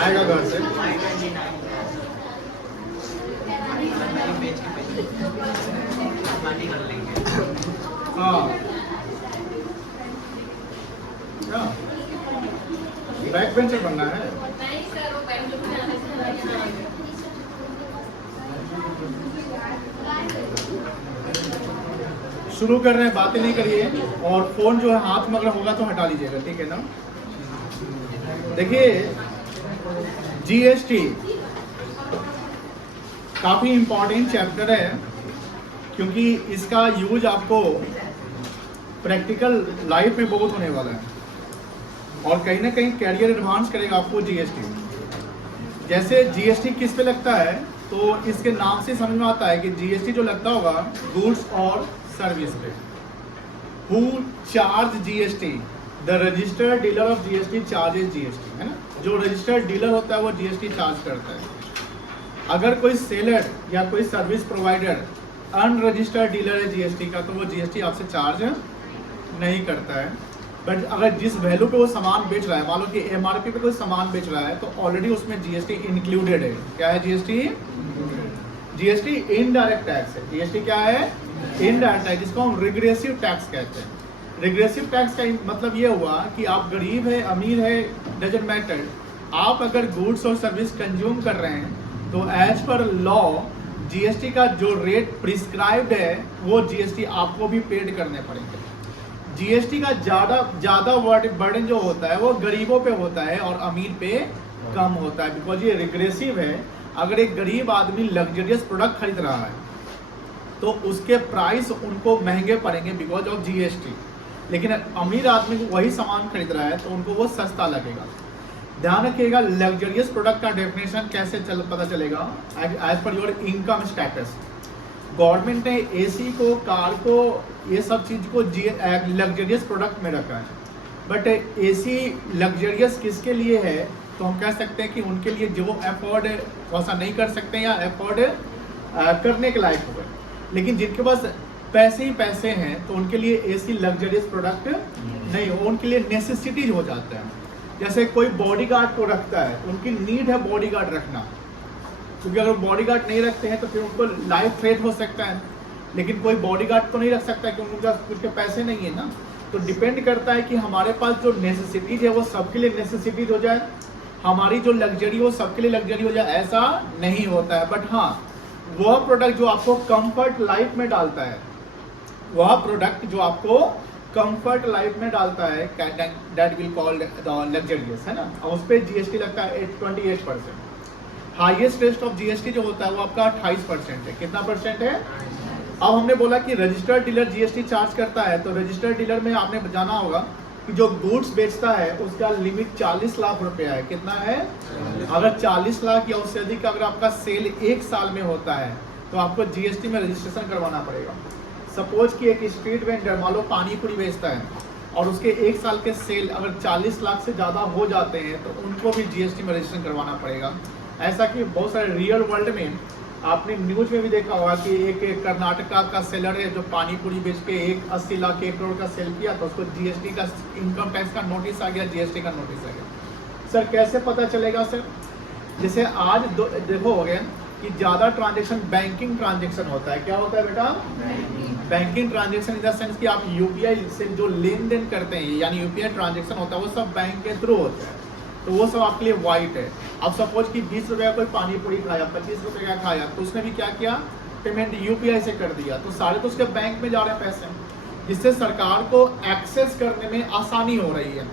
आएगा घर से। हाँ क्या बैक बेंचर बनना है? शुरू कर रहे हैं, बातें नहीं करिए, और फोन जो है हाथ में अगर होगा तो हटा लीजिएगा, ठीक है ना? देखिए जीएसटी काफी इंपॉर्टेंट चैप्टर है, क्योंकि इसका यूज आपको प्रैक्टिकल लाइफ में बहुत होने वाला है, और कहीं ना कहीं कैरियर एडवांस करेगा आपको जीएसटी। जैसे जीएसटी किस पे लगता है, तो इसके नाम से समझ में आता है कि जीएसटी जो लगता होगा गुड्स और सर्विस पे। Who charge GST? The registered dealer of GST charges GST, है ना? जो रजिस्टर्ड डीलर होता है वो जीएसटी चार्ज करता है। अगर कोई सेलर या कोई सर्विस प्रोवाइडर अनरजिस्टर्ड डीलर है जीएसटी का, तो वो जीएसटी आपसे चार्ज नहीं करता है। बट अगर जिस वैल्यू पे वो सामान बेच रहा है, मान लो कि एमआरपी पे कोई सामान बेच रहा है, तो ऑलरेडी उसमें जीएसटी इंक्लूडेड है। क्या है जीएसटी? जीएसटी इनडायरेक्ट टैक्स है। जीएसटी क्या है? इनडायरेक्ट टैक्स, जिसको हम रिग्रेसिव टैक्स कहते हैं। रिग्रेसिव टैक्स का मतलब ये हुआ कि आप गरीब है अमीर है डजंट मैटर, आप अगर गुड्स और सर्विस कंज्यूम कर रहे हैं तो एज पर लॉ जीएसटी का जो रेट प्रिस्क्राइब्ड है वो जीएसटी आपको भी पेड करने पड़ेंगे। जीएसटी का ज्यादा बर्डन जो होता है वो गरीबों पे होता है और अमीर पे कम होता है, बिकॉज ये रिग्रेसिव है। अगर एक गरीब आदमी लग्जरियस प्रोडक्ट खरीद रहा है तो उसके प्राइस उनको महंगे पड़ेंगे बिकॉज ऑफ जीएसटी, लेकिन अमीर आदमी को वही सामान खरीद रहा है तो उनको वो सस्ता लगेगा। ध्यान रखिएगा, लग्जरियस प्रोडक्ट का डेफिनेशन कैसे पता चलेगा? As per your income status. Government ने एसी को, कार को, ये सब चीज को लग्जरियस प्रोडक्ट में रखा है, बट एसी लग्जरियस किसके लिए है? तो हम कह सकते हैं कि उनके लिए जो अफोर्ड वैसा नहीं कर सकते या अफोर्ड करने के लायक हो, लेकिन जिनके पास पैसे ही पैसे हैं तो उनके लिए एसी लग्जरियस प्रोडक्ट नहीं हो, उनके लिए नेसेसिटीज हो जाता है। जैसे कोई बॉडीगार्ड को रखता है, उनकी नीड है बॉडीगार्ड रखना, क्योंकि अगर बॉडीगार्ड नहीं रखते हैं तो फिर उनको लाइफ थ्रेट हो सकता है, लेकिन कोई बॉडीगार्ड तो नहीं रख सकता क्योंकि उनके पास उनके पैसे नहीं है ना। तो डिपेंड करता है कि हमारे पास जो नेसेसिटीज है वो सबके लिए नेसेसिटीज हो जाए, हमारी जो लग्जरी हो सबके लिए लग्जरी हो जाए, ऐसा नहीं होता है। बट हाँ, वह प्रोडक्ट जो आपको कंफर्ट लाइफ में डालता है, वह प्रोडक्ट जो आपको कंफर्ट लाइफ में डालता है, दैट विल कॉल्ड लग्जरियस, है ना? और उस पर जीएसटी लगता है 28%। हाईएस्ट रेट ऑफ जीएसटी जो होता है वो आपका 28% है। कितना परसेंट है? अब हमने बोला कि रजिस्टर्ड डीलर जीएसटी चार्ज करता है, तो रजिस्टर्ड डीलर में आपने जाना होगा कि जो गुड्स बेचता है उसका लिमिट 40 लाख रुपया है। कितना है? अगर 40 लाख या उससे अधिक अगर आपका सेल एक साल में होता है तो आपको जीएसटी में रजिस्ट्रेशन करवाना पड़ेगा। सपोज कि एक स्ट्रीट वेंडर मान लो पानी पूरी बेचता है और उसके एक साल के सेल अगर 40 लाख से ज़्यादा हो जाते हैं तो उनको भी जीएसटी में रजिस्ट्रेशन करवाना पड़ेगा। ऐसा कि बहुत सारे रियल वर्ल्ड में आपने न्यूज में भी देखा होगा कि एक कर्नाटका का सेलर है जो पानी पूरी बेच के 80 लाख 1 करोड़ का सेल किया, तो उसको जीएसटी का इनकम टैक्स का नोटिस आ गया, जीएसटी का नोटिस आ गया। सर कैसे पता चलेगा सर? जैसे आज देखो हो गया कि ज़्यादा ट्रांजेक्शन बैंकिंग ट्रांजेक्शन होता है। क्या होता है बेटा? Banking transaction in the sense कि आप यूपीआई से जो लेन देन करते हैं यानी यूपीआई ट्रांजेक्शन होता है वो सब बैंक के थ्रू होता है, तो वो सब आपके लिए वाइट है। अब सपोज कि 20 रुपये का कोई पानी पूरी खाया, 25 रुपये का खाया, तो उसने भी क्या किया? पेमेंट यूपीआई से कर दिया, तो सारे तो उसके बैंक में जा रहे हैं पैसे, जिससे सरकार को एक्सेस करने में आसानी हो रही है।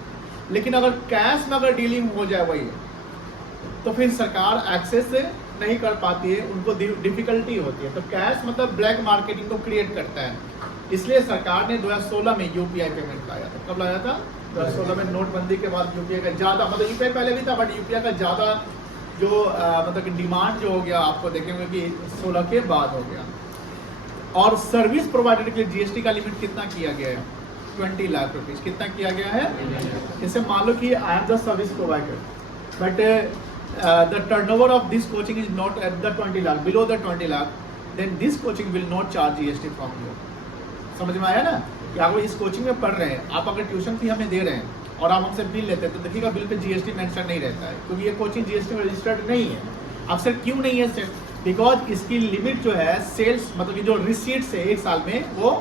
लेकिन अगर कैश में अगर डीलिंग हो जाए वही, तो फिर सरकार एक्सेस नहीं कर पाती है, उनको डिफिकल्टी होती है। तो कैश मतलब ब्लैक मार्केटिंग को क्रिएट करता है, इसलिए सरकार ने 2016 में यूपीआई पेमेंट लाया था। कब लाया था? 2016 में। नोटबंदी के बाद यूपीआई का ज़्यादा, मतलब यूपीआई पहले भी था बट यूपीआई का ज़्यादा जो मतलब कि डिमांड जो हो गया, आपको देखेंगे कि 16 के बाद हो गया। और सर्विस प्रोवाइडर के लिए जीएसटी का लिमिट कितना किया गया है? 20 लाख रुपीज़। कितना किया गया है? जैसे मान लो कि I am the service provider, but the turnover of this coaching is not at the 20 lakh, below the 20 lakh, then this coaching will not charge GST from you. समझ में आया ना कि आप इस कोचिंग में पढ़ रहे हैं, आप अगर ट्यूशन फी हमें दे रहे हैं और आप हमसे बिल लेते हैं तो देखिएगा बिल पे जीएसटी मेंशन नहीं रहता है, क्योंकि ये कोचिंग जीएसटी में रजिस्टर्ड नहीं है। अब सर क्यों नहीं है सर? बिकॉज इसकी लिमिट जो है सेल्स मतलब कि जो रिसीट्स है एक साल में वो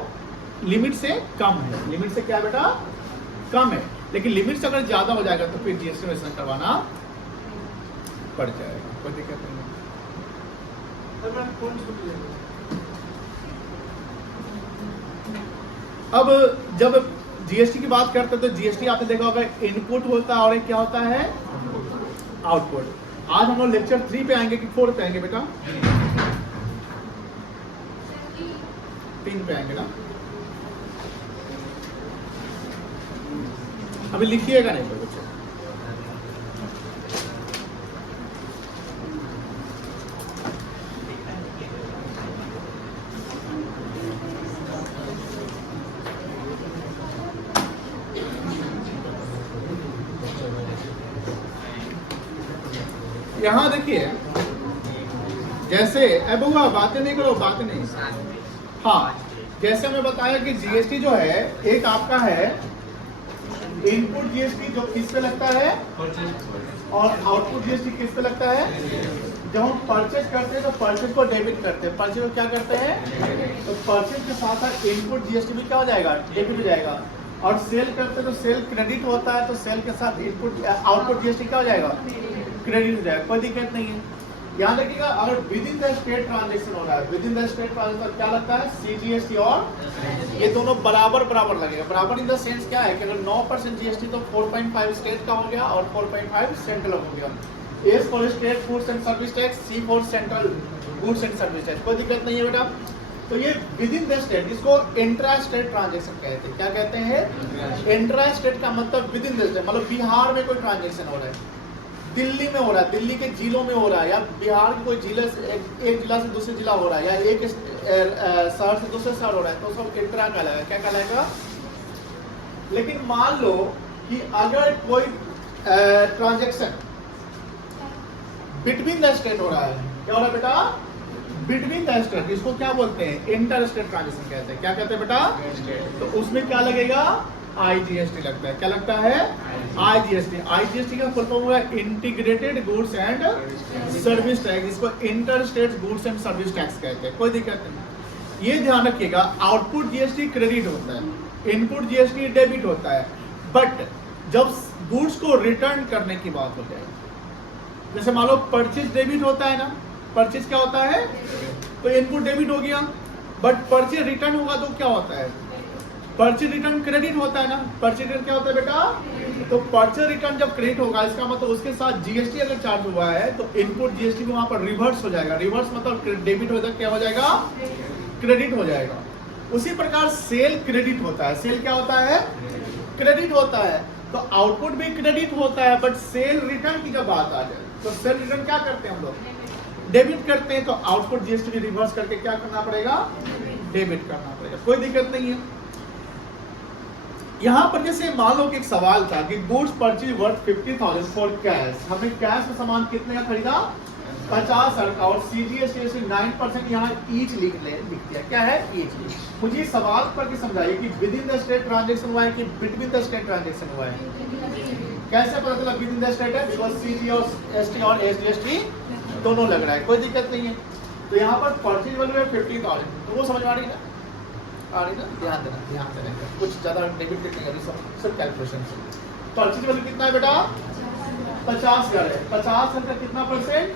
लिमिट से कम है। लिमिट से क्या बेटा? कम है। लेकिन लिमिट से अगर ज्यादा हो जाएगा तो फिर जीएसटी रजिस्टर करवाना पड़ जाएगा, कोई दिक्कत नहीं। अब जब जीएसटी की बात करते हैं तो जीएसटी आपने देखा होगा इनपुट होता है और एक क्या होता है? आउटपुट। आज हम लोग लेक्चर 3 पे आएंगे कि 4 पे आएंगे बेटा? 3 पे आएंगे ना? अभी लिखिएगा नहीं तो बच्चे। यहाँ देखिए जैसे बुआ बातें नहीं करो, बातें नहीं। हाँ, जैसे हमने बताया कि जीएसटी जो है एक आपका है इनपुट जीएसटी जो किस पे लगता है और आउटपुट जीएसटी किस पे लगता है? जब हम परचेज करते हैं तो परचेज को डेबिट करते हैं। परचेज को क्या करते हैं? तो परचेज के साथ साथ इनपुट जीएसटी भी क्या हो जाएगा? डेबिट हो जाएगा। और सेल करते हैं तो सेल क्रेडिट होता है, तो सेल के साथ इनपुट आउटपुट जीएसटी क्या हो जाएगा? क्रेडिट हो जाएगा, कोई दिक्कत नहीं है। यहाँ देखिएगा अगर with in the state transaction हो रहा है, within the state transaction क्या लगता है? सीजीएसटी और ये दोनों बराबर बराबर लगेगा। बराबर इन द सेंस क्या है कि अगर 9% जीएसटी तो 4.5 स्टेट का हो गया और 4.5 सेंट्रल हो गया। S for state goods and service tax, C for central goods and service tax, कोई दिक्कत नहीं है बेटा। तो ये विद इन द स्टेट, इसको इंट्रा स्टेट ट्रांजेक्शन कहते हैं। क्या कहते हैं? इंट्रा स्टेट का मतलब विद इन द स्टेट, मतलब बिहार में कोई ट्रांजेक्शन हो रहा है, दिल्ली में हो रहा है, दिल्ली के जिलों में हो रहा है, या बिहार के कोई जिले से एक जिला से दूसरे जिला हो रहा है, या एक शहर से दूसरे शहर हो रहा है, तो सब इंट्रा कहलाएगा। क्या कहलाएगा? लेकिन मान लो कि अगर कोई ट्रांजैक्शन बिटवीन द स्टेट हो रहा है, क्या हो रहा है बेटा? बिटवीन द स्टेट, इसको क्या बोलते हैं? इंटर स्टेट ट्रांजैक्शन कहते हैं। क्या कहते हैं बेटा? तो उसमें क्या लगेगा? आईजीएसटी लगता है। क्या लगता है? आईजीएसटी। आईजीएसटी का फुल फॉर्म हुआ integrated goods and service tax, इसको inter state goods and service tax कहते हैं, कोई दिक्कत नहीं। ये ध्यान रखिएगा, आउटपुट जीएसटी क्रेडिट होता है, इनपुट जीएसटी डेबिट होता है। बट जब गुड्स को रिटर्न करने की बात हो जाए, जैसे मान लो परचेज डेबिट होता है ना, परचेज क्या होता है? तो इनपुट डेबिट हो गया, बट परचेज रिटर्न होगा तो क्या होता है? परचेज रिटर्न क्रेडिट होता है ना। परचेज रिटर्न क्या होता है बेटा? तो परचेज रिटर्न जब क्रेडिट होगा, इसका मतलब उसके साथ जीएसटी अगर चार्ज हुआ है तो इनपुट जीएसटी भी वहां पर रिवर्स हो जाएगा। रिवर्स मतलब डेबिट हो जाएगा, क्या हो जाएगा? क्रेडिट हो जाएगा। उसी प्रकार सेल क्रेडिट होता है। सेल क्या होता है? क्रेडिट होता है। तो आउटपुट भी क्रेडिट होता है, बट सेल रिटर्न की जब बात आ जाए तो सेल रिटर्न क्या करते हैं हम लोग? डेबिट करते हैं। तो आउटपुट जीएसटी भी रिवर्स करके क्या करना पड़ेगा? डेबिट करना पड़ेगा, कोई दिक्कत नहीं है। यहाँ पर जैसे मान लो कि एक सवाल था कि goods purchase worth 50,000 for cash, हमने कैश में सामान कितने का खरीदा? 50,000 का, और सीजीएसटी 9% यहाँ ईच लिख दिया। क्या है? ईच। मुझे सवाल करके समझाइए कि with in the state transaction हुआ है कि बिटवीन द स्टेट ट्रांजेक्शन हुआ है? कैसे पता चला विद इन द स्टेट है? बिकॉज सीजी और एसटी और एसजीएसटी दोनों लग रहा है, कोई दिक्कत नहीं है। तो यहाँ पर परचेज वैल्यू है 50,000, तो वो समझ में आ रही ना? आ रही ना? ध्यान देना, कुछ ज्यादा डेबिट नहीं करी, सब कैलकुलेशन। परचेज वैल्यू कितना है बेटा? 50,000 है। 50,000 का कितना परसेंट?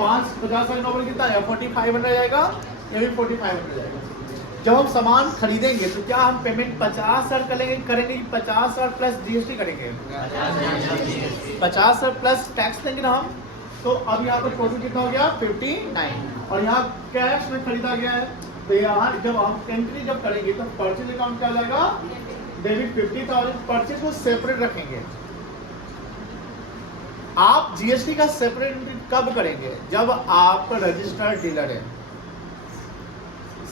50,000 नंबर कितना है? 4500 जाएगा, ये भी 4500 जाएगा। जब हम सामान खरीदेंगे तो क्या हम पेमेंट 50,000 करेंगे कि 50,000 प्लस जीएसटी करेंगे? 50,000 प्लस टैक्स देंगे ना हम। तो अब यहाँ पर टोटल कितना हो गया? 59। और यहाँ कैश में खरीदा गया है, तो यहाँ जब हम एंट्री जब करेंगे तो परचेज अकाउंट क्या जाएगा? डेबिट 50,000। परचेज को सेपरेट रखेंगे। आप जीएसटी का सेपरेट एंट्री कब करेंगे? जब आप रजिस्टर्ड डीलर है।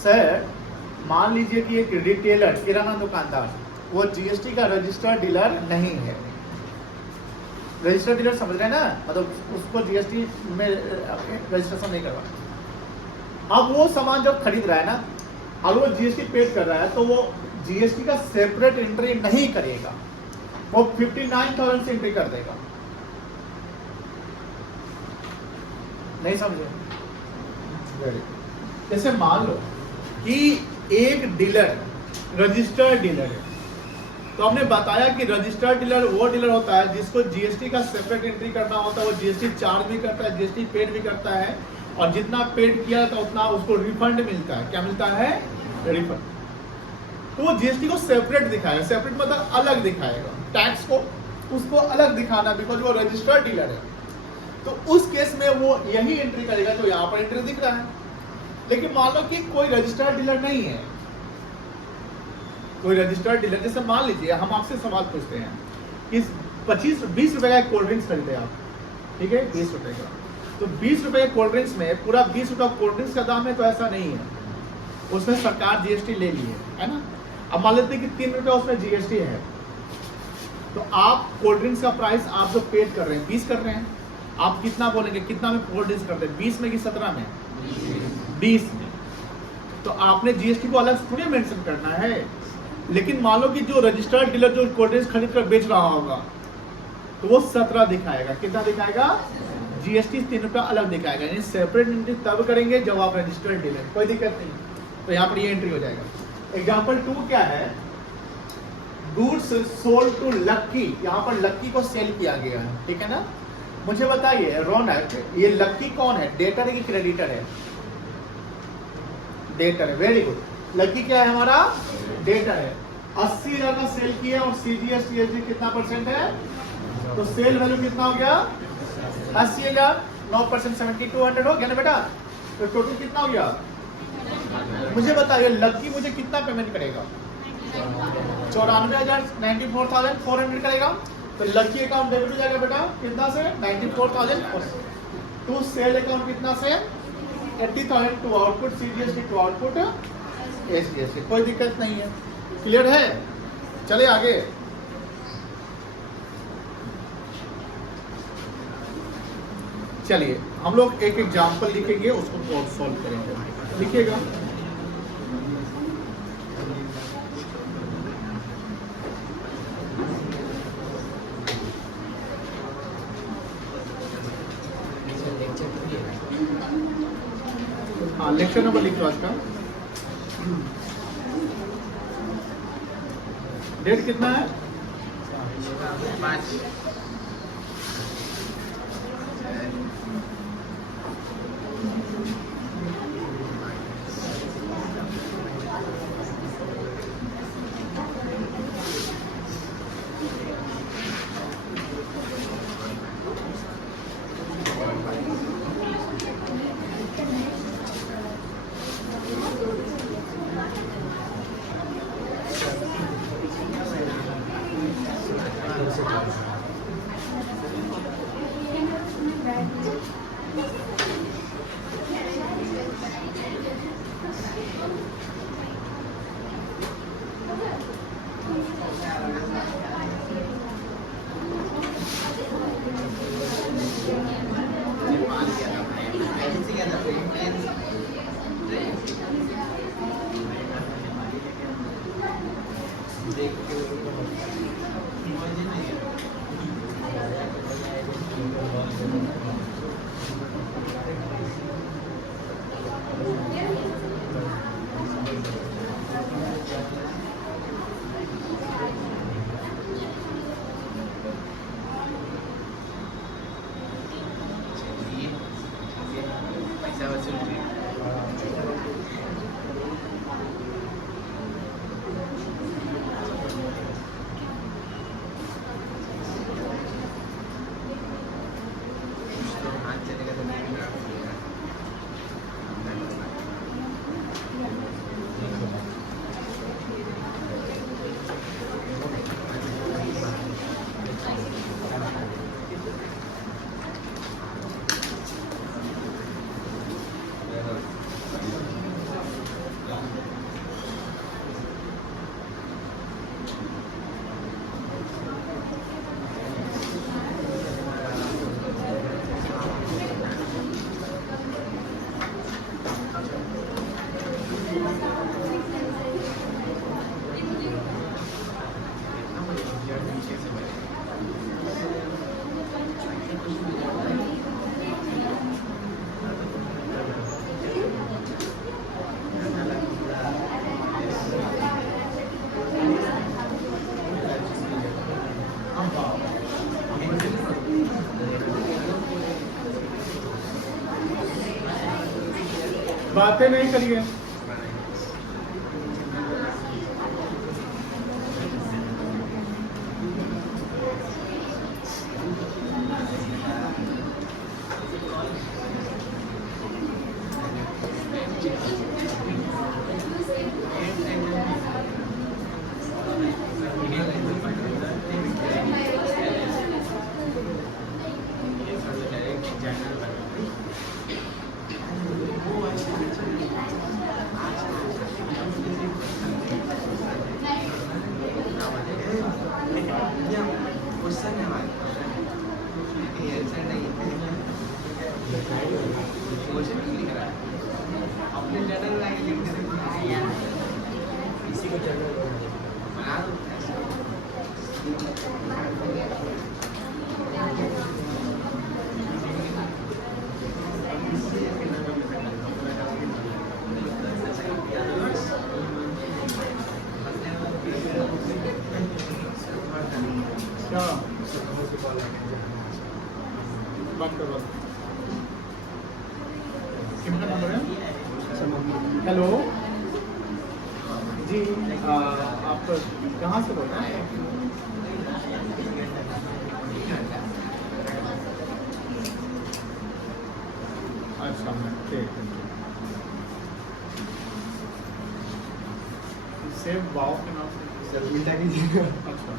सर मान लीजिए कि एक रिटेलर, किराना दुकानदार, वो जीएसटी का रजिस्टर्ड डीलर नहीं है। रजिस्टर्ड डीलर समझ रहे हैं ना, मतलब उसको जीएसटी में रजिस्ट्रेशन नहीं करवा। अब वो सामान जब खरीद रहा है ना, अगर वो जीएसटी पेड कर रहा है तो वो जीएसटी का सेपरेट एंट्री नहीं करेगा, वो 59,000 से एंट्री कर देगा। नहीं समझे? जैसे मान लो कि एक डीलर रजिस्टर्ड डीलर है, तो हमने बताया कि रजिस्टर्ड डीलर वो डीलर होता है जिसको जीएसटी का सेपरेट एंट्री करना होता है, वो जीएसटी चार्ज भी करता है, जीएसटी पेड भी करता है, और जितना पेड किया था उतना उसको रिफंड मिलता है। क्या मिलता है? रिफंड। तो वो जीएसटी को सेपरेट दिखाएगा, सेपरेट मतलब अलग दिखाएगा, टैक्स को उसको अलग दिखाना, बिकॉज वो रजिस्टर्ड डीलर है। तो उस केस में वो यही एंट्री करेगा जो यहाँ पर एंट्री दिख रहा है। लेकिन मान लो कि कोई रजिस्टर्ड डीलर नहीं है, कोई रजिस्टर्ड डीलर, जैसे मान लीजिए हम आपसे सवाल पूछते हैं कि 20 रुपए का कोल्ड ड्रिंक्स खरीदे आप, ठीक है, 20 रुपए का, तो 20 रुपए के कोल्ड ड्रिंक्स में पूरा 20 रुपए कोल्ड ड्रिंक्स का दाम है, तो ऐसा नहीं है, उसमें सरकार जीएसटी ले ली है ना। अब मान लेते हैं कि 3 रुपए उसमें जीएसटी है, तो आप कोल्ड ड्रिंक्स का प्राइस आप जो पेड कर रहे हैं 20 कर रहे हैं, आप कितना बोलेंगे, कितना में कोल्ड ड्रिंक्स करते हैं, 20 में कि 17 में? 20 में। तो आपने जीएसटी को अलग थोड़ी मेंशन करना है। लेकिन मान लो कि जो रजिस्टर्ड डीलर जो कोल्ड ड्रिंक्स खरीद कर बेच रहा होगा, तो वो 17 दिखाएगा। कितना दिखाएगा? जीएसटी 3 रुपया अलग दिखाएगा, यानी सेपरेट एंट्री तब करेंगे जब आप रजिस्टर्ड डीलर, कोई दिक्कत नहीं। तो यहाँ पर ये एंट्री हो जाएगा। एग्जाम्पल 2 क्या है? गुड्स सोल्ड टू लक्की, यहाँ पर लक्की को सेल किया गया है, ठीक है ना। मुझे बताइए रौनक, ये लक्की कौन है, डेटर है कि क्रेडिटर है? डेटर है, वेरी गुड। लक्की क्या है हमारा? डेटर है। 80,000 का सेल किया और सीजीएस टीएसडी कितना परसेंट है? तो सेल वैल्यू कितना हो गया? 80,000, 9% 7200 हो गया ना बेटा। तो टोटल कितना हो गया? मुझे बताइए लक्की मुझे कितना पेमेंट करेगा? 94,000, 94,400 करेगा। तो लकी अकाउंट डेबिट हो जाएगा बेटा, कितना से? 94,000। टू सेल अकाउंट कितना से? 80,000 to output CGST to output SGST. कोई दिक्कत नहीं है, क्लियर है? चले आगे। चलिए हम लोग एक एग्जांपल लिखेंगे, उसको सॉल्व करेंगे। लिखिएगा। हाँ, लेक्चर नंबर लिख लो आज का। डेट कितना है? 5। बातें नहीं करिए। क्या बात कर बात किनका नंबर है? हेलो जी, आप कहाँ से बोल रहे हैं? अच्छा, ठीक है। सेव वाओ के नाम से सर मिलता कीजिएगा। अच्छा,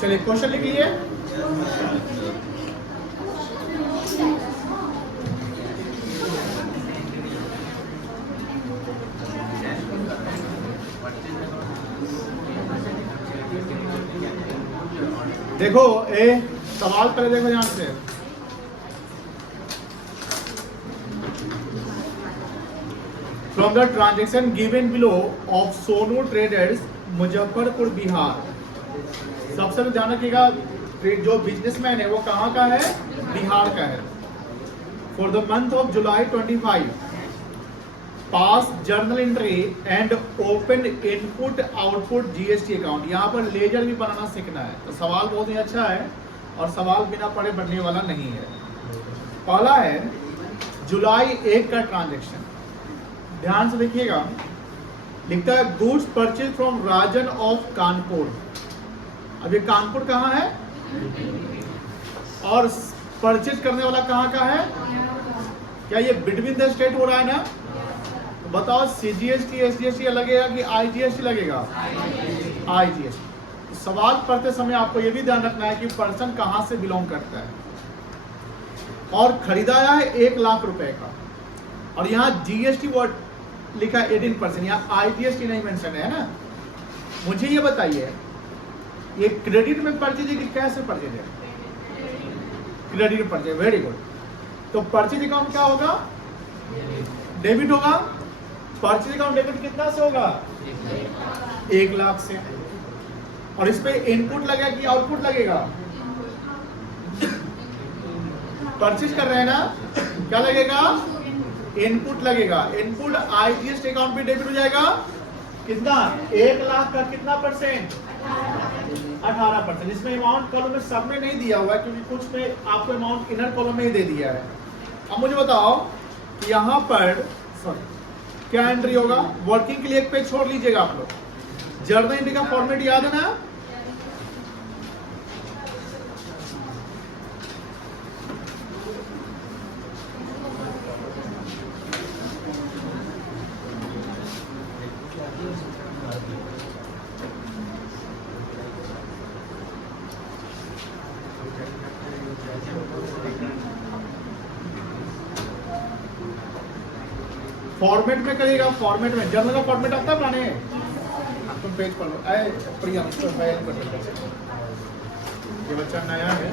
चलिए क्वेश्चन लिख लिए। देखो सवाल पहले देखो ध्यान से। From the transaction given below of Sonu traders Muzaffarpur Bihar. सबसे पहले ध्यान रखिएगा, जो बिजनेसमैन है वो कहाँ का है? बिहार का है। For the month of July 25 pass journal entry and open input output GST account. यहाँ पर लेजर भी बनाना सीखना है। तो सवाल बहुत ही अच्छा है और सवाल बिना पढ़े बनने वाला नहीं है। पहला है जुलाई 1 का ट्रांजेक्शन, ध्यान से देखिएगा। लिखता है goods purchase from Rajan of Kanpur. अब ये कानपुर कहाँ है और परचेज करने वाला कहाँ का है? क्या ये बिटवीन द स्टेट हो रहा है ना? बताओ सीजीएसटी एसजीएसटी लगेगा कि आईजीएसटी लगेगा? आईजीएसटी। सवाल पढ़ते समय आपको यह भी ध्यान रखना है कि पर्सन कहां से बिलोंग करता है। और खरीदाया है 1 लाख रुपए का और यहाँ जीएसटी वर्ड लिखा है 18%, यहाँ आईजीएसटी नहीं मेंशन है ना। मुझे ये बताइए ये क्रेडिट में परचेज है कि कैसे परचेज है? Credit purchase, very good. तो परचेज अकाउंट क्या होगा? डेबिट होगा। परचेज अकाउंट डेबिट कितना से होगा? 1 लाख से। और इस पे इनपुट लगेगा कि आउटपुट लगेगा? परचेज कर रहे हैं ना, क्या लगेगा? इनपुट लगेगा। इनपुट आईजीएसटी अकाउंट पे डेबिट हो जाएगा। कितना? 1 लाख का कितना परसेंट? 18%। इसमें अमाउंट कॉलम में सब में नहीं दिया हुआ है क्योंकि कुछ में आपको अमाउंट इनर कॉलम में ही दे दिया है। अब मुझे बताओ कि यहाँ पर सॉरी, क्या एंट्री होगा? वर्किंग के लिए एक पेज छोड़ लीजिएगा आप लोग। जर्नल एंट्री का फॉर्मेट याद है ना? फॉर्मेट में करिएगा, फॉर्मेट में। जर्नल का फॉर्मेट आता है बनाने? तुम पेज पढ़ लो। प्रिया ये बच्चा नया है।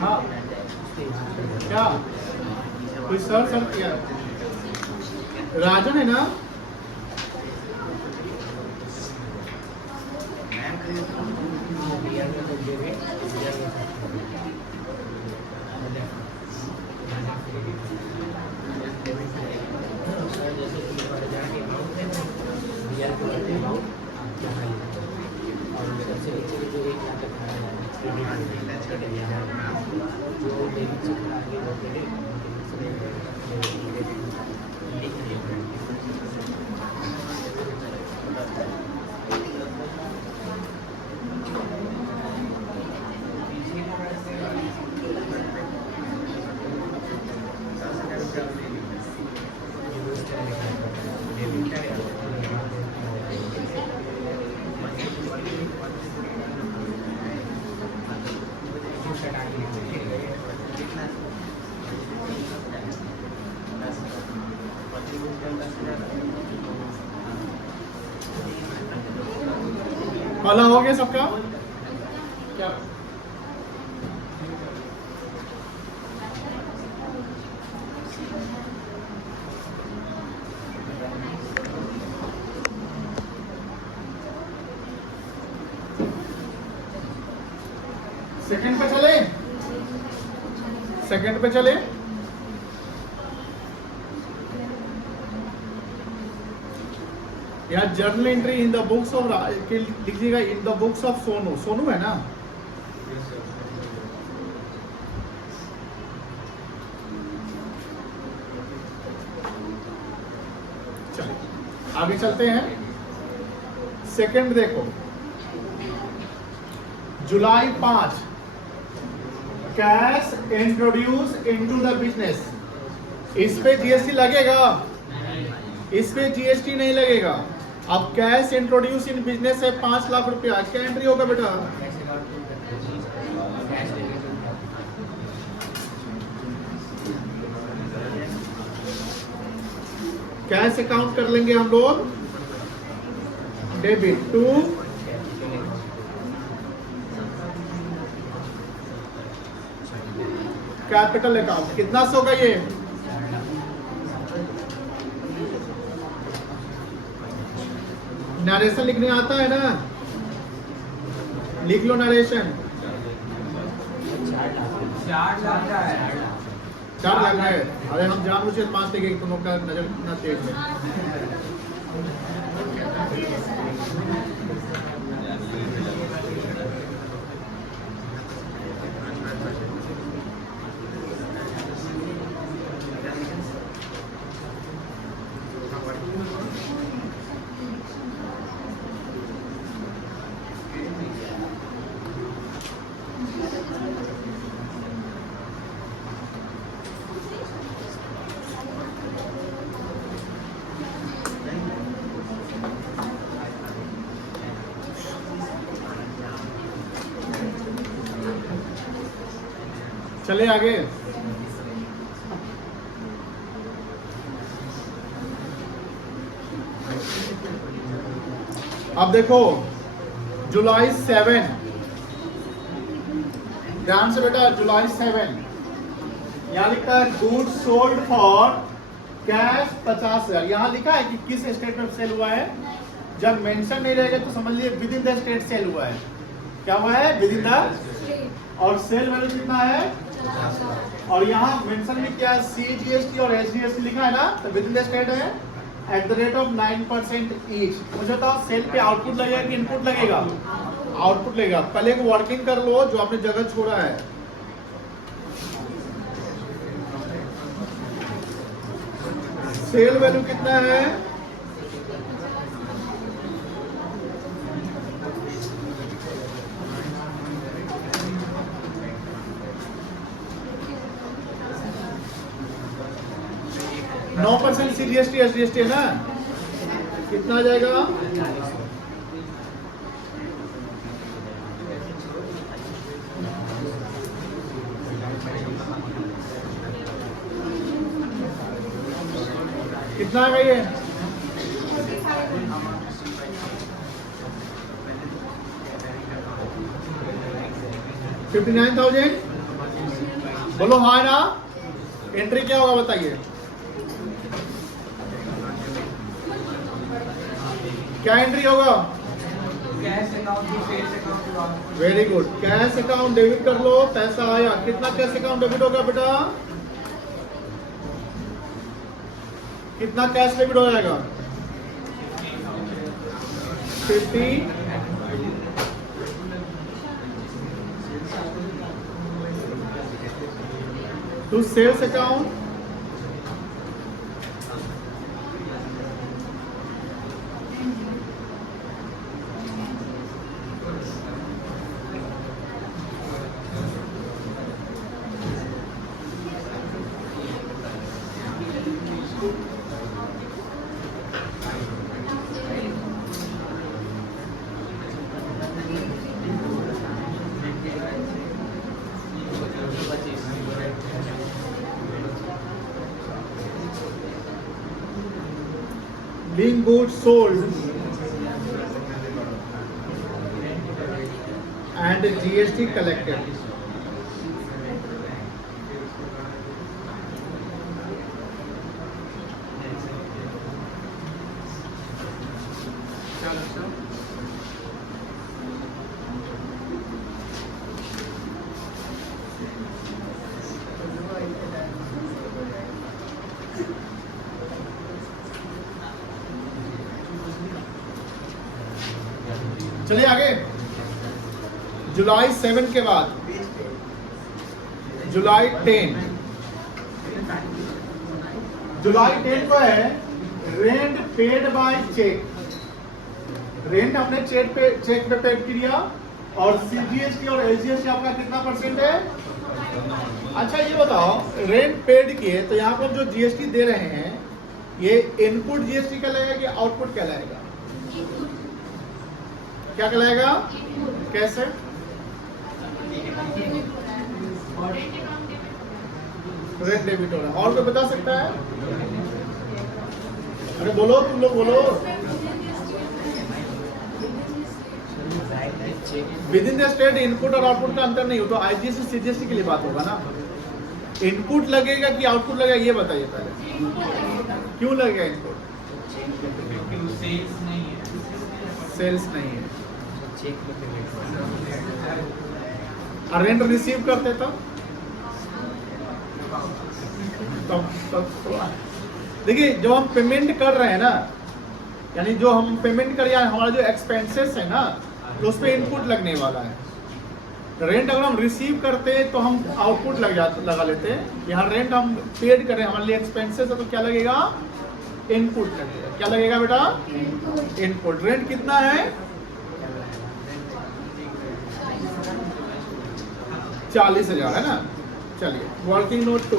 हाँ क्या कोई सर किया? राजन है ना? वाला हो गया सबका? क्या सेकंड पे चले? सेकंड पे चले। यार journal entry in the books of लिखिएगा, in the books of Sonu. Sonu है ना? चलिए आगे चलते हैं। सेकंड देखो, July 5 cash introduce into the business. इस पे जीएसटी लगेगा? इस पे जीएसटी नहीं लगेगा। अब कैश इंट्रोड्यूस इन बिजनेस है 5 लाख रुपया। क्या एंट्री होगा बेटा? कैश अकाउंट कर लेंगे हम लोग, डेबिट टू कैपिटल अकाउंट। कितना सौ का ये? नरेशन लिखने आता है ना? लिख लो नरेशन। 4 लाख है। अरे हम जानबूझ के मानते कि तुम लोग का नजर इतना तेज है। चले आगे। अब देखो जुलाई 7, ध्यान से बेटा, जुलाई 7 यहाँ लिखा है गुड्स सोल्ड फॉर कैश 50,000। यहाँ लिखा है कि किस स्टेट में सेल हुआ है। जब मेंशन नहीं रहेगा तो समझ लीजिए within the state sale हुआ है। क्या हुआ है? Within the. और सेल वैल्यू कितना है? और यहाँ मेंशन में क्या है? CGST और SGST लिखा है ना, तो विद इन द स्टेट है। At the rate of 9% each. मुझे बताओ सेल पे आउटपुट लगेगा कि इनपुट लगेगा? आउटपुट लगेगा। पहले एक वर्किंग कर लो जो आपने जगह छोड़ा है। सेल वैल्यू कितना है? नौ % CGST SGST है ना, कितना आ जाएगा? कितना आ गई है? 59,000। बोलो हाँ ना। एंट्री क्या होगा बताइए? क्या एंट्री होगा? Cash account to sales account. Very good. Cash account debit कर लो, पैसा आया। कितना कैश अकाउंट डेबिट होगा बेटा? कितना कैश डेबिट हो जाएगा? 50 to sales account. Being goods sold and GST collected. चलिए आगे। जुलाई 7 के बाद जुलाई 10। जुलाई 10 को है rent paid by cheque. Rent आपने चेक पे पेड किया और CGST और SGST आपका कितना % है? अच्छा ये बताओ, रेंट पेड किए तो यहाँ पर जो GST दे रहे हैं ये इनपुट GST कहलाएगा कि आउटपुट कहलाएगा? क्या कहलाएगा? कैसे? रेंट डेबिट हो रहा है। और कोई बता सकता है? अरे बोलो, तुम लोग बोलो। With in the state input और आउटपुट का अंतर नहीं हो तो IGST CGST के लिए बात होगा ना। इनपुट लगेगा कि आउटपुट लगेगा ये बताइए पहले। क्यों लगेगा इनपुट? सेल्स नहीं है। और रेंट रिसीव करते तब देखिए जो हम पेमेंट कर रहे हैं ना, यानी जो हम पेमेंट कर रहे हैं हमारा जो एक्सपेंसेस है ना तो उस पर इनपुट लगने वाला है। रेंट अगर हम रिसीव करते हैं तो हम आउटपुट लगा लेते हैं। यहाँ रेंट हम पेड कर रहे हैं, हमारे लिए एक्सपेंसेस है तो क्या लगेगा? इनपुट लगेगा। क्या लगेगा बेटा? इनपुट। रेंट कितना है? 40,000 है ना। चलिए वर्किंग नोट 2।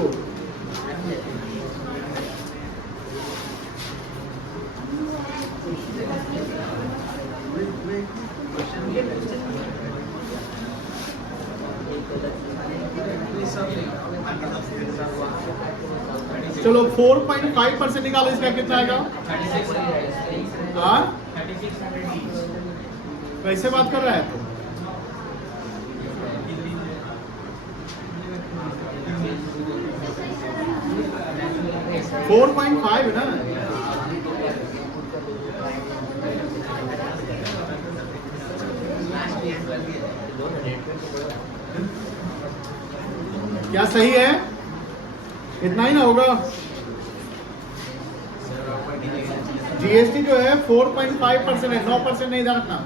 चलो 4.5% निकालो, इसका कितना आएगा? हाँ कैसे बात कर रहा है तो? 4.5 है ना। क्या सही है? इतना ही ना होगा। जीएसटी जो है 4.5% है, 9% नहीं ध्यान रखना।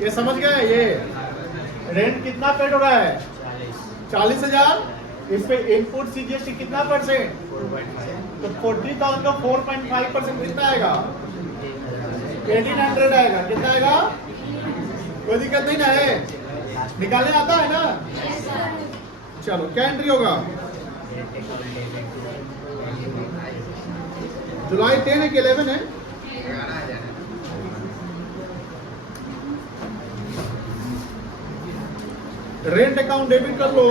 ये समझ गए? ये रेंट कितना पेड हो रहा है? 40,000। इस पे इनपुट सीजीएसटी कितना परसेंट? तो 40,000 का 4.5% कितना आएगा? 1800 आएगा। कितना आएगा? कोई दिक्कत नहीं ना है? निकालने आता है ना? चलो क्या एंट्री होगा? जुलाई 10 है कि 11 है? रेंट अकाउंट डेबिट कर लो।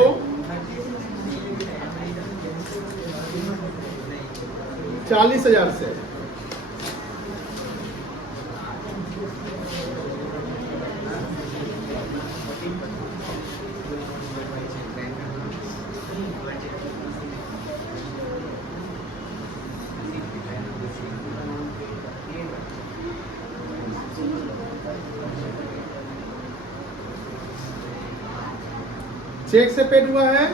$40,000 से। चेक से पेड हुआ है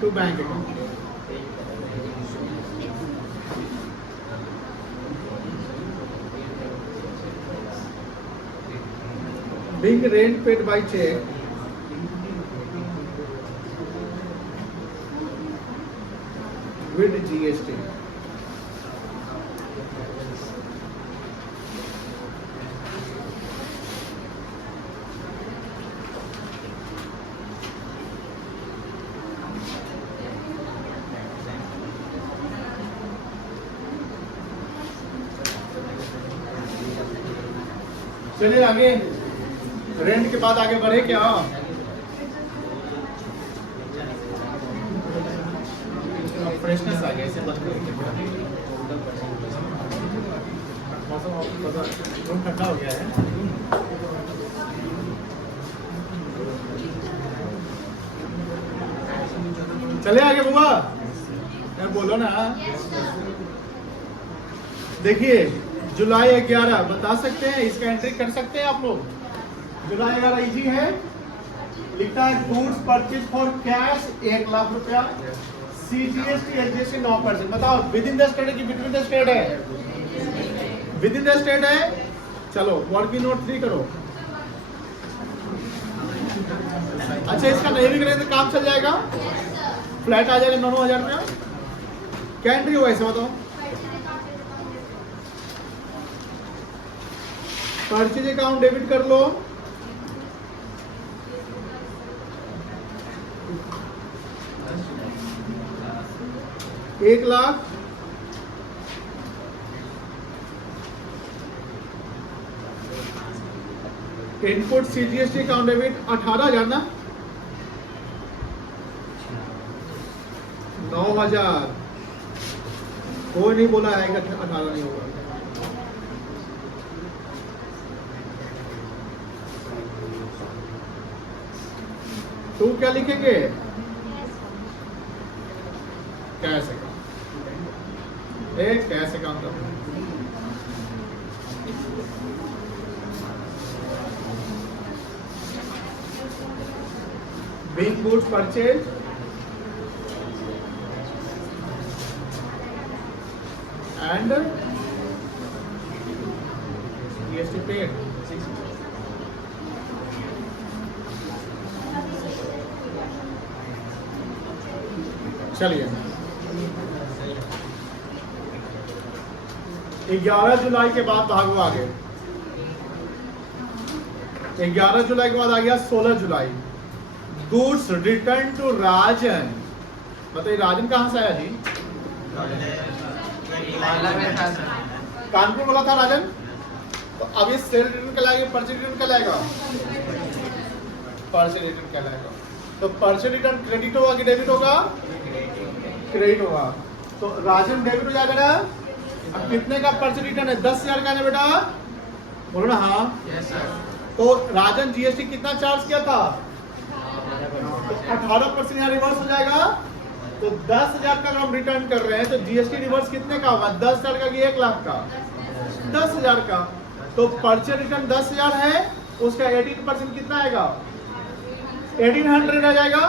to bank account. Being rent paid by check with GST. चलिए आगे, रेंट के बाद आगे बढ़े क्या? फ्रेशनेस आ गया, इसे बंद करेंगे। मौसम रूम ठंडा हो गया है। चले आगे बुआ, बोलो ना। देखिए जुलाई 11 बता सकते हैं, इसका एंट्री कर सकते हैं आप लोग। जुलाई 11 इजी है। लिखता है goods purchase for cash 1 lakh रुपया, सीजीएसटी एसजीएसटी 9%। बताओ विद इन द स्टेट है कि बिटवीन द स्टेट है? विद इन द स्टेट है। चलो वर्किंग नोट 3 करो। अच्छा इसका नहीं भी करेंगे तो काम चल जाएगा, फ्लैट आ जाएगा 9,000 रुपया। क्या एंट्री हुआ ऐसे बताओ? परचेज अकाउंट डेबिट कर लो। $1 lakh. Input CGST account debit 18,000 ना? 9,000। कोई नहीं बोला है कि 18 नहीं होगा। तो क्या लिखेंगे? Cash account. एक cash account big goods purchase and GST paid. चलिए 11 जुलाई के बाद भागो आगे। 11 जुलाई के बाद आ गया 16 जुलाई। गुड्स रिटर्न टू राजन। बताइए राजन कहां से आया जी? कानपुर बोला था राजन। तो अब ये सेल रिटर्न कहलाएगा, परचेज रिटर्न कहलाएगा? परचेज रिटर्न कहलाएगा। तो परचेज रिटर्न क्रेडिट होगा कि डेबिट होगा? क्रेडिट होगा। तो राजन डेबिट हो जाएगा ना। अब कितने का परचेज रिटर्न है? 10,000 का है बेटा, बोलो ना। हाँ यस सर। तो राजन जीएसटी कितना चार्ज किया था? 18% यहाँ रिवर्स हो जाएगा। तो 10,000 का हम रिटर्न कर रहे हैं तो जीएसटी रिवर्स कितने का होगा? 10,000 का कि 1 लाख का? 10,000 का। तो परचेज रिटर्न 10,000 है, उसका 18% कितना आएगा? 1800 आ जाएगा।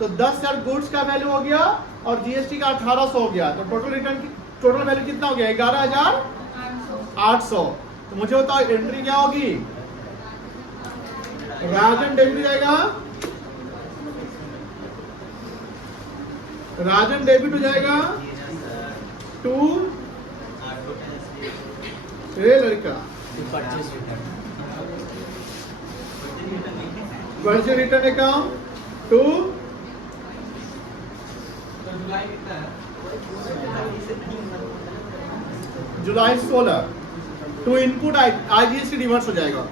तो 10,000 गुड्स का वैल्यू हो गया और जीएसटी का 1800 हो गया। तो टोटल रिटर्न की टोटल वैल्यू कितना हो गया? 11,800। तो मुझे बताओ एंट्री क्या होगी? राजन डेबिट जाएगा, राजन डेबिट हो जाएगा टू लड़का परचेज रिटर्न अकाउंट टू जुलाई 16 टू इनपुट आईजीएसटी रिवर्स हो जाएगा।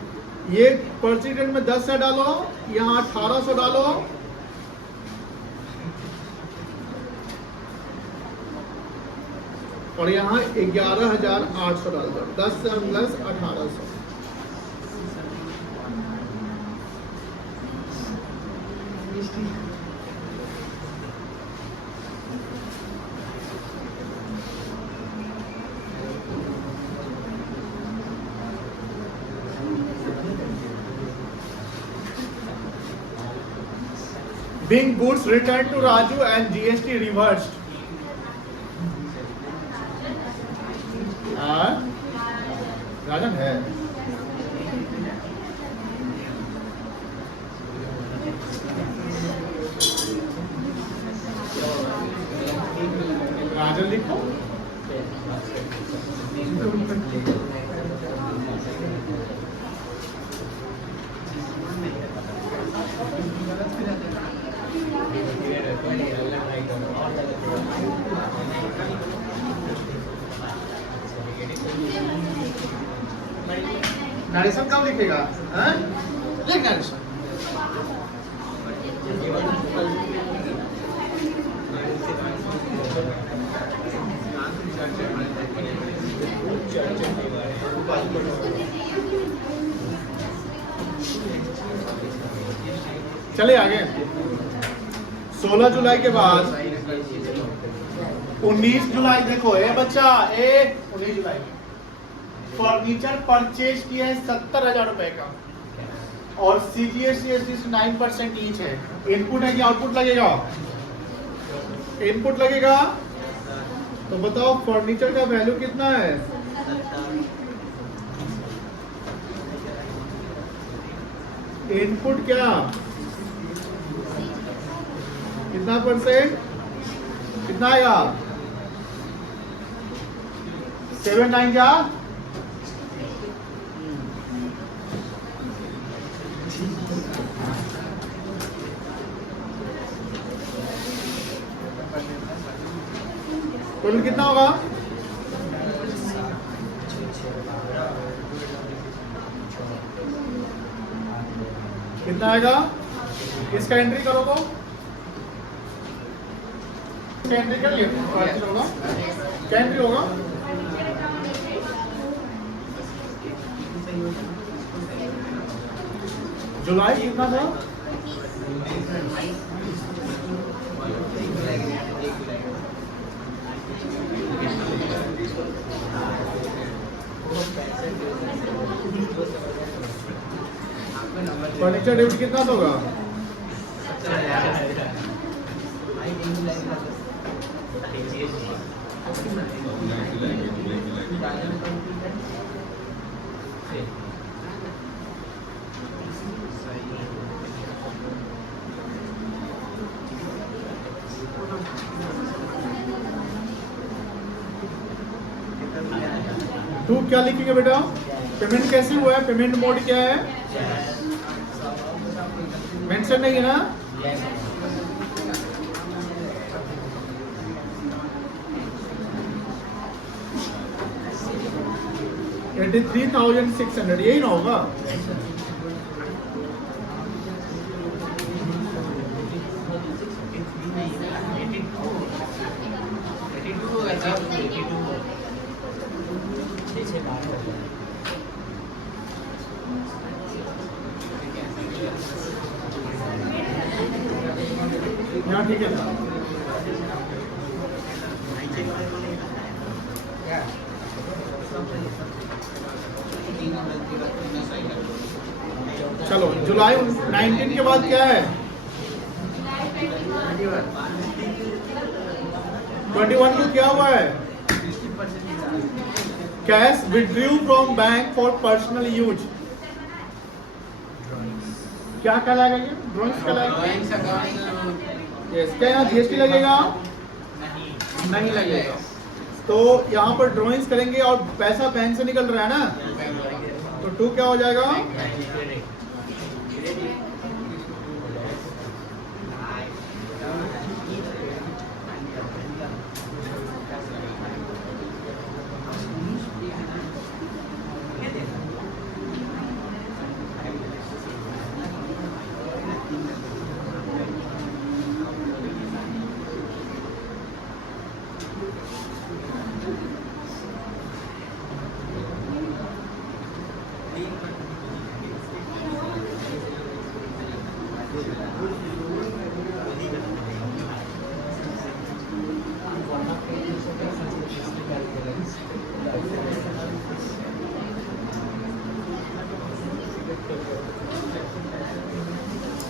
ये परचेज रिटर्न में 10,000 डालो, यहाँ 1800 डालो, और यहाँ 11,800 डाल दो। 10,000 plus 1800। Being goods returned to Raju and GST reversed. राजन है राजन लिखो। नरेशन कब लिखेगा? लिख नरेशन। चले आगे। 16 जुलाई के बाद 19 जुलाई देखो ए बच्चा 19 जुलाई फर्नीचर परचेज किया है 70,000 रुपए का और सीजीएसटी 9% ईच है। इनपुट है कि आउटपुट लगेगा? इनपुट लगेगा। तो बताओ फर्नीचर का वैल्यू कितना है? इनपुट क्या कितना परसेंट कितना आएगा? 7/9 क्या? टोटल कितना होगा? कितना आएगा? इसका एंट्री करो तो एंट्री कर लिया होगा। क्या एंट्री होगा? जुलाई कितना था? फर्नीचर डेबिट कितना होगा? टू क्या लिखेंगे बेटा? पेमेंट कैसे हुआ है? पेमेंट मोड क्या है? मेंशन नहीं है ना? $83,600 यही ना होगा? यहाँ ठीक है ना? चलो जुलाई 19 के बाद क्या है? 21 को क्या हुआ है? Cash withdrew from bank for personal use. क्या कहलाएगा ये? ड्रॉइंग्स कहलाएगा। यस, क्या यहाँ जीएसटी लगेगा? नहीं लगेगा। तो यहाँ पर ड्रॉइंग्स करेंगे और पैसा बैंक से निकल रहा है ना, तो 2 क्या हो जाएगा?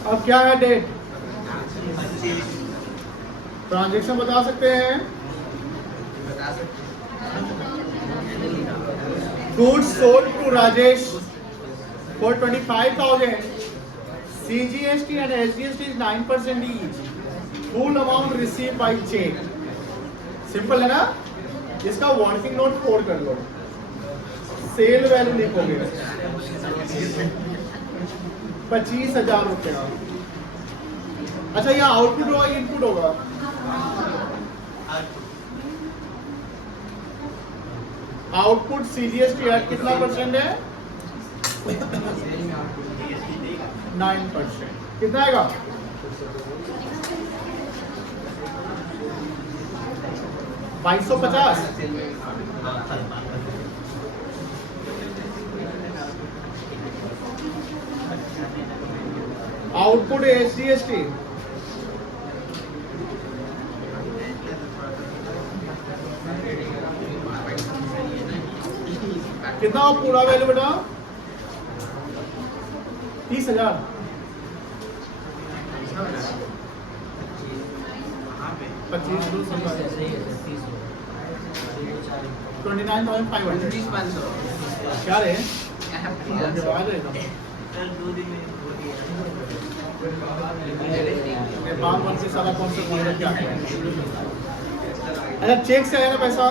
अब क्या है डेट? ट्रांजैक्शन बता सकते हैं? Goods sold to Rajesh for 25,000. CGST and SGST is 9% each. Full amount received by check. Simple है ना? इसका वर्किंग नोट 4 कर लो, सेल वैल्यू लिखोगे 25,000 रुपया। अच्छा, ये आउटपुट होगा इनपुट होगा? आउटपुट सीजीएसटी एट कितना परसेंट है? 9%। कितना आएगा? $2250। आउटपुट एसजीएसटी कितना पूरा वैल्यू बेटा? 30,000। 29,500 क्या रे? नेपाल वन से सारा कौन सा बोल क्या? अच्छा, चेक से आया ना पैसा?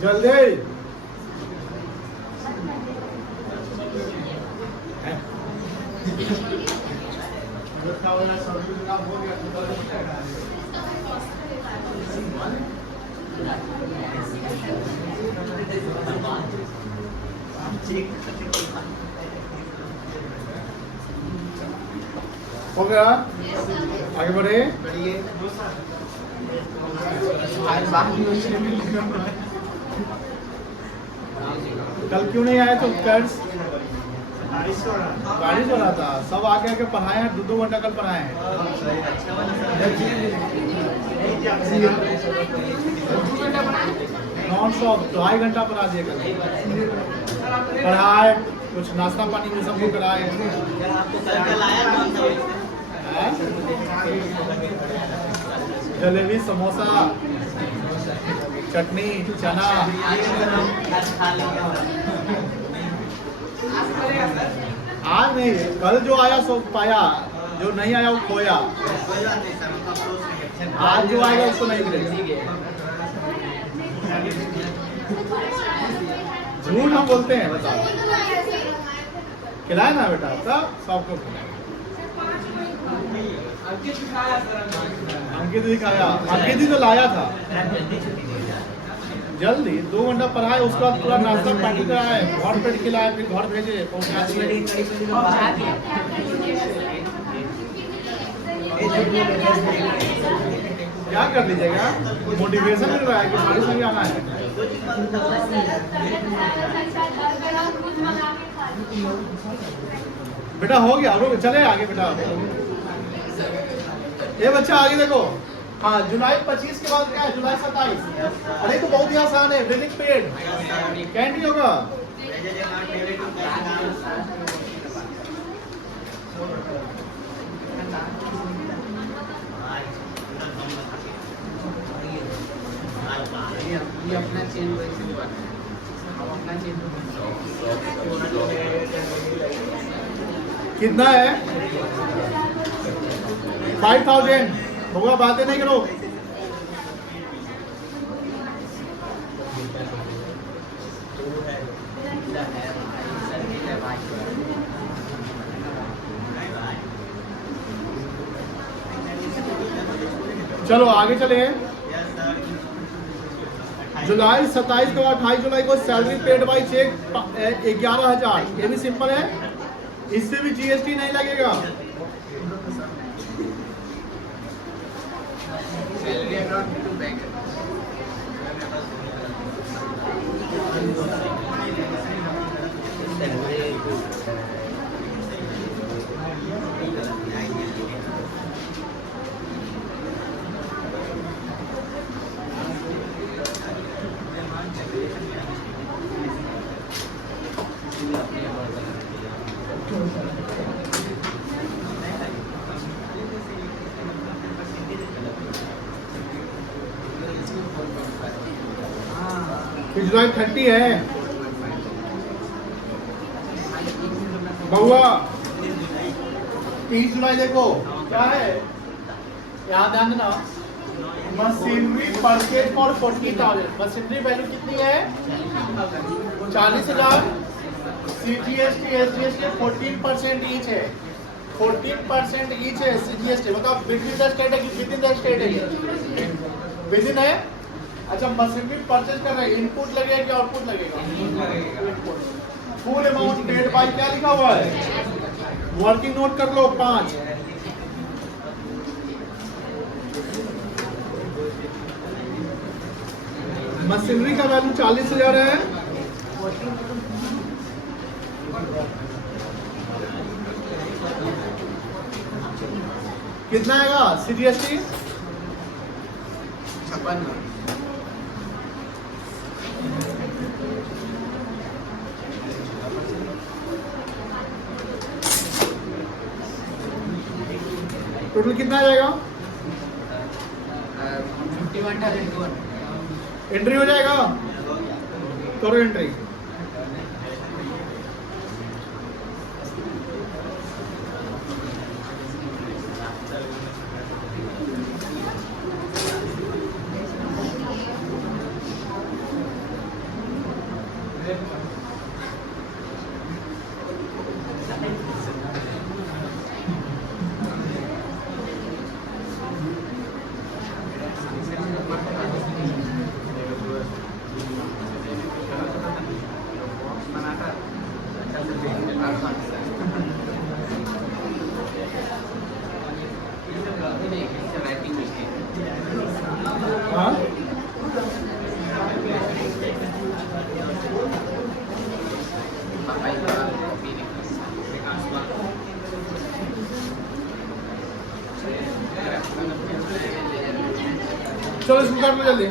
जल्दी हो गया? आगे बढ़े। कल क्यों नहीं आए? तो कर्ज बारिश हो रहा था, सब आके आके पढ़ाए हैं, 2-2 घंटा कल पढ़ाए हैं। नॉन स्टॉप 2.5 घंटा पढ़ा दिए कल। पढ़ाए, कुछ नाश्ता पानी में सबको कराए। जलेबी, समोसा, चटनी, चना। आज नहीं, कल जो आया सो पाया, जो नहीं आया वो खोया। आज जो आएगा उसको नहीं मिलेगा। झूठ हम बोलते हैं, बताओ। खिलाए ना बेटा, सब सबको खिलाए। अंकित भी खाया, अंकित ही तो लाया था जल्दी। 2 घंटा पढ़ाए, उसके बाद पूरा नाश्ता पार्टी कराए, घर पे खिलाए, फिर घर भेजे, पहुंचा दिए। क्या कर लीजिएगा, मोटिवेशन मिल रहा है कि सारी संग आना है। बेटा हो गया, चले आगे बेटा। ये बच्चा आगे देखो। हाँ, जुलाई 25 के बाद क्या है? जुलाई 27। अरे तो बहुत ही आसान है, ब्रीदिंग पीरियड कैन भी होगा। ये अपना चेंज हम अपना चेंज कितना है? 5000। होगा, बातें नहीं करो। चलो आगे चले। जुलाई 27 के बाद 28 जुलाई को सैलरी पेड बाई चेक 11,000। ये भी सिंपल है, इससे भी जीएसटी नहीं लगेगा। जुलाई 30 है बहुआ। 30 जुलाई देखो क्या है, यहाँ ध्यान देना। Machinery purchase for 40,000। Machinery value कितनी है? 40,000। सीजीएसटी एसजीएसटी 14% ईच है। 14% ईच है सीजीएसटी। मतलब बिटवीन द स्टेट है कि विद इन द स्टेट है? विद इन है। अच्छा, मशीनरी परचेज कर रहे हैं, इनपुट लगेगा कि आउटपुट लगेगा? Input. Full amount paid by क्या लिखा हुआ है? वर्किंग नोट कर लो 5। मशीनरी का वैल्यू 40,000 है। कितना आएगा सीजीएसटी? 56। टोटल कितना आ जाएगा? 51,000। एंट्री हो जाएगा, करो एंट्री। हाँ? चलो इसको कर लो जल्दी।